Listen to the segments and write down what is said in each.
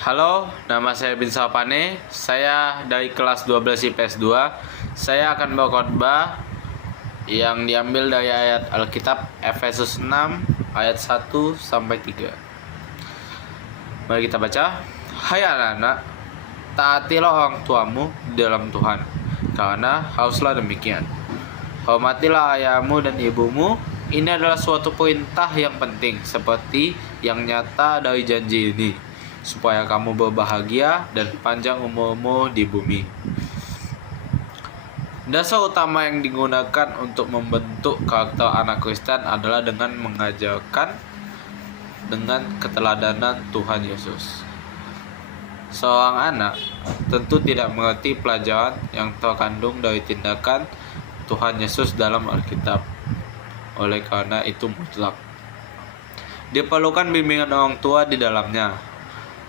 Halo, nama saya Bin Sapane. Saya dari kelas 12 IPS 2. Saya akan berkhotbah yang diambil dari ayat Alkitab Efesus 6 ayat 1 sampai 3. Mari kita baca. Hai anak-anak, taatilah orang tuamu di dalam Tuhan, karena haruslah demikian. Hormatilah ayahmu dan ibumu. Ini adalah suatu perintah yang penting, seperti yang nyata dari janji ini, supaya kamu berbahagia dan panjang umurmu di bumi. Dasar utama yang digunakan untuk membentuk karakter anak Kristen adalah dengan mengajarkan dengan keteladanan Tuhan Yesus. Seorang anak tentu tidak mengerti pelajaran yang terkandung dari tindakan Tuhan Yesus dalam Alkitab. Oleh karena itu mutlak diperlukan bimbingan orang tua di dalamnya.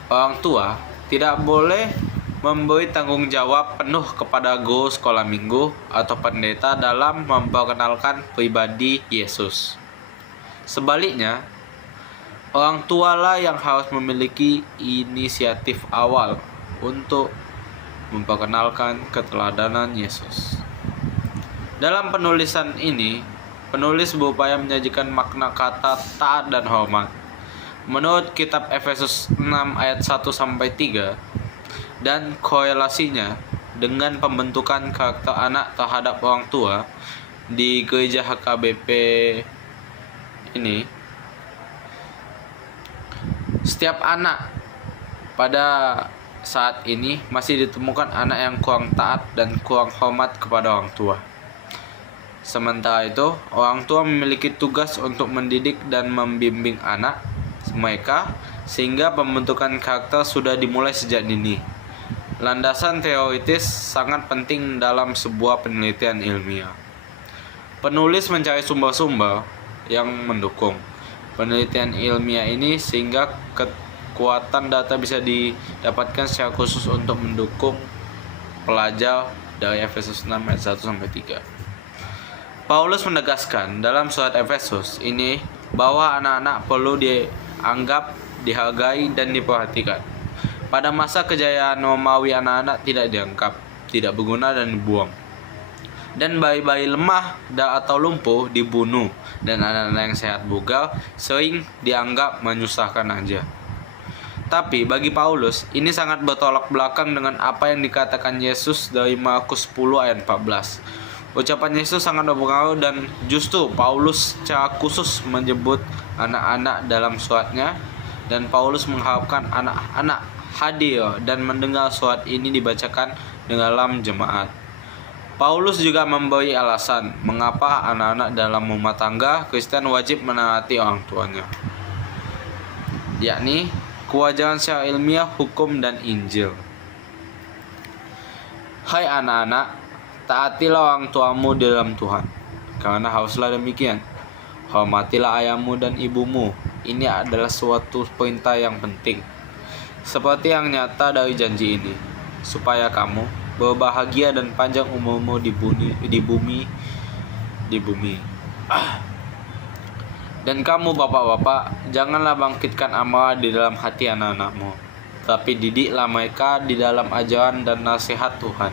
Orang tua tidak boleh memberi tanggung jawab penuh kepada guru sekolah minggu atau pendeta dalam memperkenalkan pribadi Yesus. Sebaliknya, orang tualah yang harus memiliki inisiatif awal untuk memperkenalkan keteladanan Yesus. Dalam penulisan ini, penulis berupaya menyajikan makna kata taat dan hormat. Menurut kitab Efesus 6 ayat 1 sampai 3 dan korelasinya dengan pembentukan karakter anak terhadap orang tua di gereja HKBP ini, setiap anak pada saat ini masih ditemukan anak yang kurang taat dan kurang hormat kepada orang tua. Sementara itu, orang tua memiliki tugas untuk mendidik dan membimbing anak mereka sehingga pembentukan karakter sudah dimulai sejak dini. Landasan teoritis sangat penting dalam sebuah penelitian ilmiah. Penulis mencari sumber-sumber yang mendukung penelitian ilmiah ini sehingga kekuatan data bisa didapatkan secara khusus untuk mendukung pelajar dari Efesus 6 ayat 1 sampai 3. Paulus menegaskan dalam surat Efesus ini bahwa anak-anak perlu dianggap, dihargai, dan diperhatikan. Pada masa kejayaan Romawi, anak-anak tidak dianggap, tidak berguna, dan dibuang. Dan bayi-bayi lemah atau lumpuh dibunuh, dan anak-anak yang sehat bugar sering dianggap menyusahkan aja. Tapi bagi Paulus, ini sangat bertolak belakang dengan apa yang dikatakan Yesus dari Markus 10 ayat 14. Ucapan Yesus sangat berpengaruh dan justru Paulus secara khusus menyebut anak-anak dalam suratnya, dan Paulus mengharapkan anak-anak hadir dan mendengar surat ini dibacakan di dalam jemaat. Paulus juga memberi alasan mengapa anak-anak dalam rumah tangga Kristen wajib menaati orang tuanya, yakni kewajaran secara ilmiah, hukum, dan Injil. Hai anak-anak, taatilah orang tuamu di dalam Tuhan, karena haruslah demikian. Hormatilah ayahmu dan ibumu. Ini adalah suatu perintah yang penting, seperti yang nyata dari janji ini, supaya kamu berbahagia dan panjang umurmu di bumi. Dan kamu bapak-bapak, janganlah bangkitkan amarah di dalam hati anak-anakmu, tapi didiklah mereka di dalam ajaran dan nasihat Tuhan.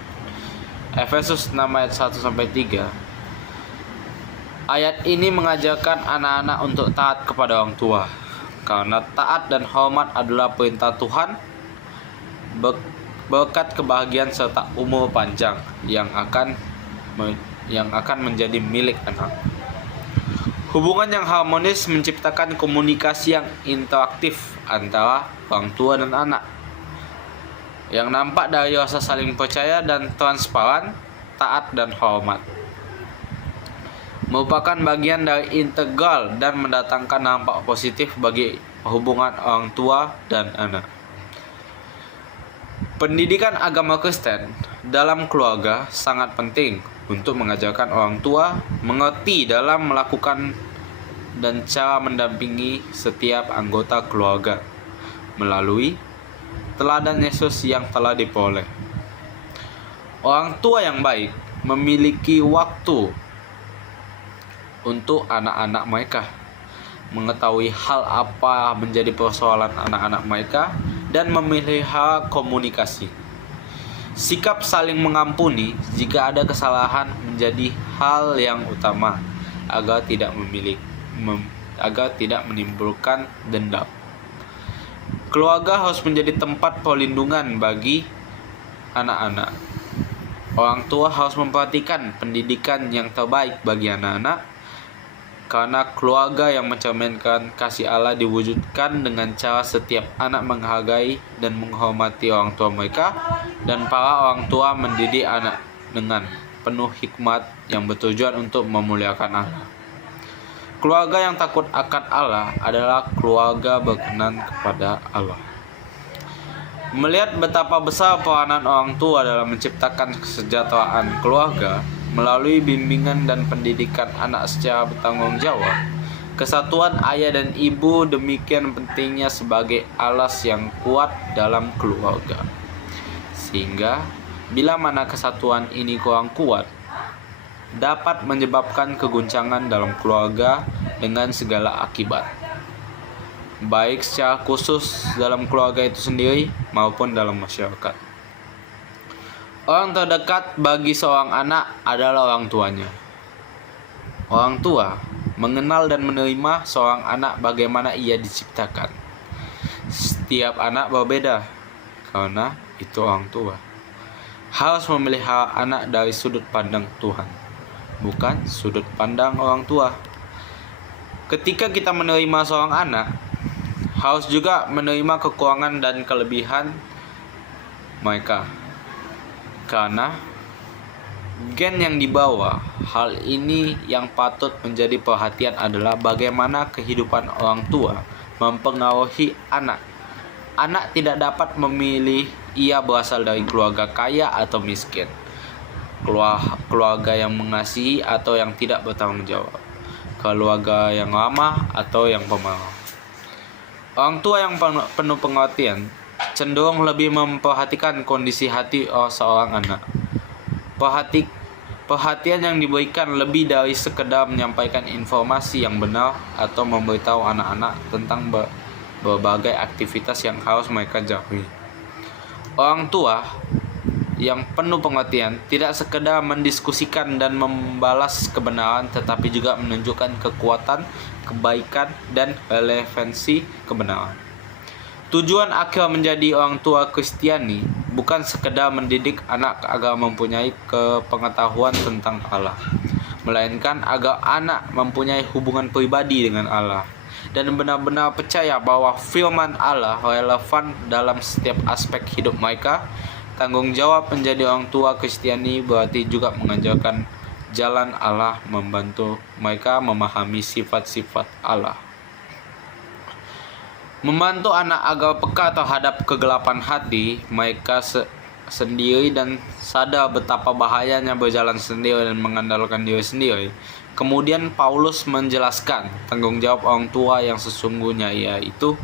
Efesus 6 ayat 1 sampai 3. Ayat ini mengajarkan anak-anak untuk taat kepada orang tua, karena taat dan hormat adalah perintah Tuhan, berkat kebahagiaan serta umur panjang yang akan menjadi milik anak. Hubungan yang harmonis menciptakan komunikasi yang interaktif antara orang tua dan anak, yang nampak dari rasa saling percaya dan transparan. Taat dan hormat merupakan bagian dari integral dan mendatangkan dampak positif bagi hubungan orang tua dan anak. Pendidikan agama Kristen dalam keluarga sangat penting untuk mengajarkan orang tua mengerti dalam melakukan dan cara mendampingi setiap anggota keluarga melalui teladan Yesus yang telah diperoleh. Orang tua yang baik memiliki waktu untuk anak-anak mereka, mengetahui hal apa menjadi persoalan anak-anak mereka, dan memelihara komunikasi. Sikap saling mengampuni jika ada kesalahan menjadi hal yang utama agar tidak menimbulkan dendam. Keluarga harus menjadi tempat perlindungan bagi anak-anak. Orang tua harus memperhatikan pendidikan yang terbaik bagi anak-anak, karena keluarga yang mencerminkan kasih Allah diwujudkan dengan cara setiap anak menghargai dan menghormati orang tua mereka, dan para orang tua mendidik anak dengan penuh hikmat yang bertujuan untuk memuliakan Allah. Keluarga yang takut akan Allah adalah keluarga berkenan kepada Allah. Melihat betapa besar peranan orang tua dalam menciptakan kesejahteraan keluarga melalui bimbingan dan pendidikan anak secara bertanggung jawab, kesatuan ayah dan ibu demikian pentingnya sebagai alas yang kuat dalam keluarga. Sehingga bila mana kesatuan ini kurang kuat, dapat menyebabkan keguncangan dalam keluarga dengan segala akibat, baik secara khusus dalam keluarga itu sendiri maupun dalam masyarakat. Orang terdekat bagi seorang anak adalah orang tuanya. Orang tua mengenal dan menerima seorang anak bagaimana ia diciptakan. Setiap anak berbeda, karena itu orang tua harus memelihara anak dari sudut pandang Tuhan, bukan sudut pandang orang tua. Ketika kita menerima seorang anak, harus juga menerima kekurangan dan kelebihan mereka, karena gen yang dibawa. Hal ini yang patut menjadi perhatian adalah bagaimana kehidupan orang tua mempengaruhi anak. Anak tidak dapat memilih ia berasal dari keluarga kaya atau miskin, keluarga yang mengasihi atau yang tidak bertanggung jawab, keluarga yang ramah atau yang pemalas. Orang tua yang penuh pengertian cenderung lebih memperhatikan kondisi hati seorang anak. Perhatian yang diberikan lebih dari sekedar menyampaikan informasi yang benar atau memberitahu anak-anak tentang berbagai aktivitas yang harus mereka jauhi. Orang tua yang penuh pengertian tidak sekedar mendiskusikan dan membalas kebenaran, tetapi juga menunjukkan kekuatan, kebaikan, dan relevansi kebenaran. Tujuan akhir menjadi orang tua Kristiani bukan sekedar mendidik anak agar mempunyai pengetahuan tentang Allah, melainkan agar anak mempunyai hubungan pribadi dengan Allah dan benar-benar percaya bahwa firman Allah relevan dalam setiap aspek hidup mereka. Tanggung jawab menjadi orang tua Kristiani berarti juga mengajarkan jalan Allah, membantu mereka memahami sifat-sifat Allah. Membantu anak agar peka terhadap kegelapan hati mereka sendiri dan sadar betapa bahayanya berjalan sendiri dan mengandalkan diri sendiri. Kemudian Paulus menjelaskan tanggung jawab orang tua yang sesungguhnya, yaitu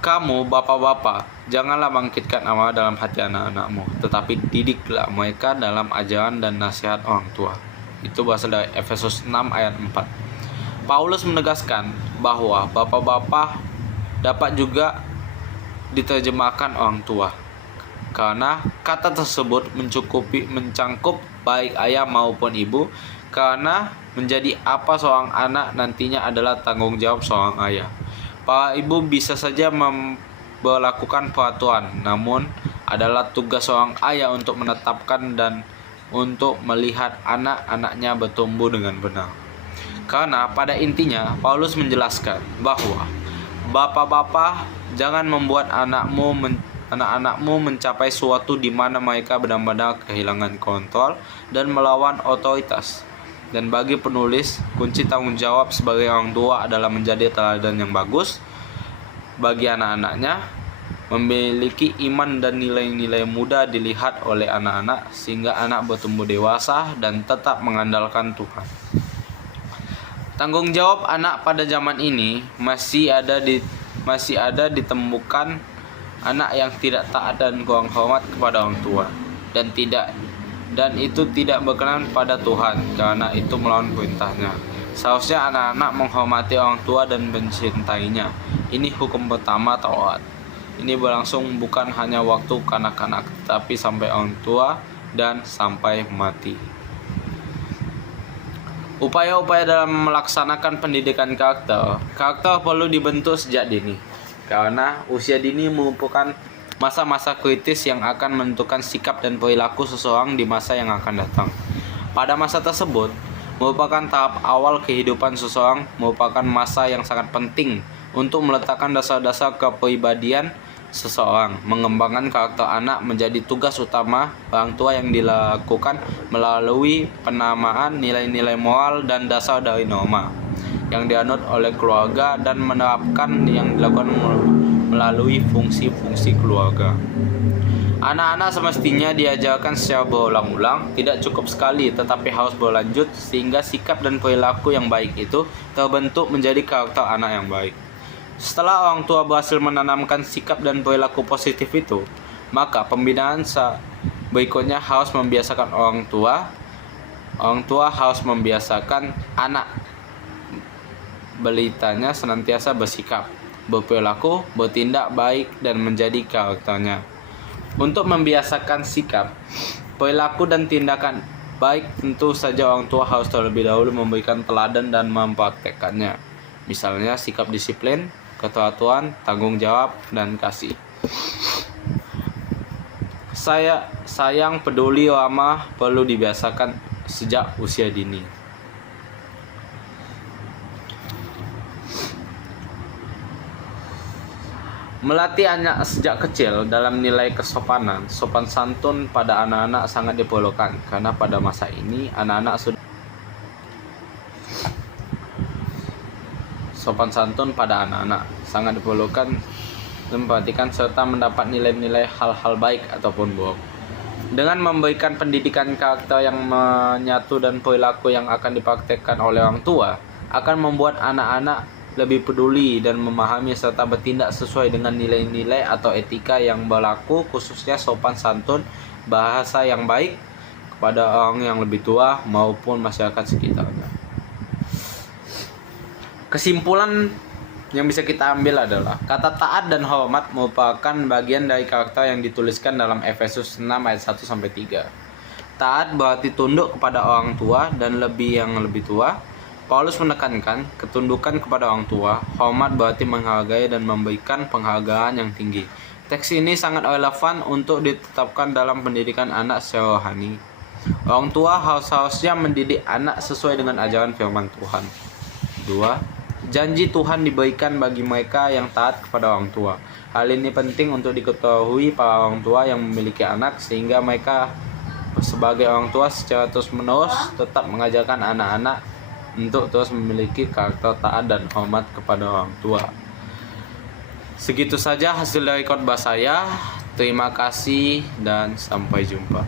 kamu bapak-bapak, janganlah bangkitkan amarah dalam hati anak-anakmu, tetapi didiklah mereka dalam ajaran dan nasihat orang tua. Itu berasal dari Efesus 6 ayat 4. Paulus menegaskan bahwa bapak-bapak dapat juga diterjemahkan orang tua, karena kata tersebut mencangkup baik ayah maupun ibu, karena menjadi apa seorang anak nantinya adalah tanggung jawab seorang ayah. Para ibu bisa saja memperlakukan peraturan, namun adalah tugas seorang ayah untuk menetapkan dan untuk melihat anak-anaknya bertumbuh dengan benar. Karena pada intinya Paulus menjelaskan bahwa bapak-bapak, jangan membuat anak-anakmu mencapai suatu di mana mereka benar-benar kehilangan kontrol dan melawan otoritas. Dan bagi penulis, kunci tanggung jawab sebagai orang tua adalah menjadi teladan yang bagus bagi anak-anaknya, memiliki iman dan nilai-nilai mudah dilihat oleh anak-anak, sehingga anak bertumbuh dewasa dan tetap mengandalkan Tuhan. Tanggung jawab anak pada zaman ini masih ada ditemukan anak yang tidak taat dan kurang hormat kepada orang tua, dan itu tidak berkenan pada Tuhan, karena itu melawan perintahnya. Seharusnya anak-anak menghormati orang tua dan mencintainya. Ini hukum pertama Taurat. ini berlangsung bukan hanya waktu kanak-kanak, tapi sampai orang tua dan sampai mati. Upaya-upaya dalam melaksanakan pendidikan karakter perlu dibentuk sejak dini, karena usia dini merupakan masa-masa kritis yang akan menentukan sikap dan perilaku seseorang di masa yang akan datang. Pada masa tersebut, merupakan tahap awal kehidupan seseorang, merupakan masa yang sangat penting untuk meletakkan dasar-dasar kepribadian seseorang. Mengembangkan karakter anak menjadi tugas utama orang tua yang dilakukan melalui penamaan nilai-nilai moral dan dasar dari norma yang dianut oleh keluarga dan menerapkan yang dilakukan melalui fungsi-fungsi keluarga. Anak-anak semestinya diajarkan secara berulang-ulang, tidak cukup sekali tetapi harus berlanjut sehingga sikap dan perilaku yang baik itu terbentuk menjadi karakter anak yang baik. Setelah orang tua berhasil menanamkan sikap dan perilaku positif itu, maka pembinaan berikutnya harus membiasakan orang tua. Orang tua harus membiasakan anak balitanya senantiasa bersikap, berperilaku, bertindak baik dan menjadi karakternya. Untuk membiasakan sikap, perilaku dan tindakan baik, tentu saja orang tua harus terlebih dahulu memberikan teladan dan mempraktekkannya. Misalnya sikap disiplin, keteraturan, tanggung jawab, dan kasih. Sayang, peduli, ramah perlu dibiasakan sejak usia dini. Melatih anak sejak kecil dalam nilai kesopanan, sopan santun pada anak-anak sangat diperlukan, karena pada masa ini anak-anak sudah sopan santun pada anak-anak sangat diperlukan dan memperhatikan serta mendapat nilai-nilai hal-hal baik ataupun buruk. Dengan memberikan pendidikan karakter yang menyatu dan perilaku yang akan dipraktekkan oleh orang tua akan membuat anak-anak lebih peduli dan memahami serta bertindak sesuai dengan nilai-nilai atau etika yang berlaku, khususnya sopan santun, bahasa yang baik kepada orang yang lebih tua maupun masyarakat sekitarnya. Kesimpulan yang bisa kita ambil adalah kata taat dan hormat merupakan bagian dari karakter yang dituliskan dalam Efesus 6 ayat 1-3. Taat berarti tunduk kepada orang tua dan yang lebih tua. Paulus menekankan ketundukan kepada orang tua. Hormat berarti menghargai dan memberikan penghargaan yang tinggi. Teks ini sangat relevan untuk ditetapkan dalam pendidikan anak secara rohani. Orang tua harusnya mendidik anak sesuai dengan ajaran firman Tuhan. 2. Janji Tuhan diberikan bagi mereka yang taat kepada orang tua. Hal ini penting untuk diketahui para orang tua yang memiliki anak, sehingga mereka sebagai orang tua secara terus-menerus tetap mengajarkan anak-anak untuk terus memiliki karakter taat dan hormat kepada orang tua. Segitu saja hasil dari khotbah saya. Terima kasih dan sampai jumpa.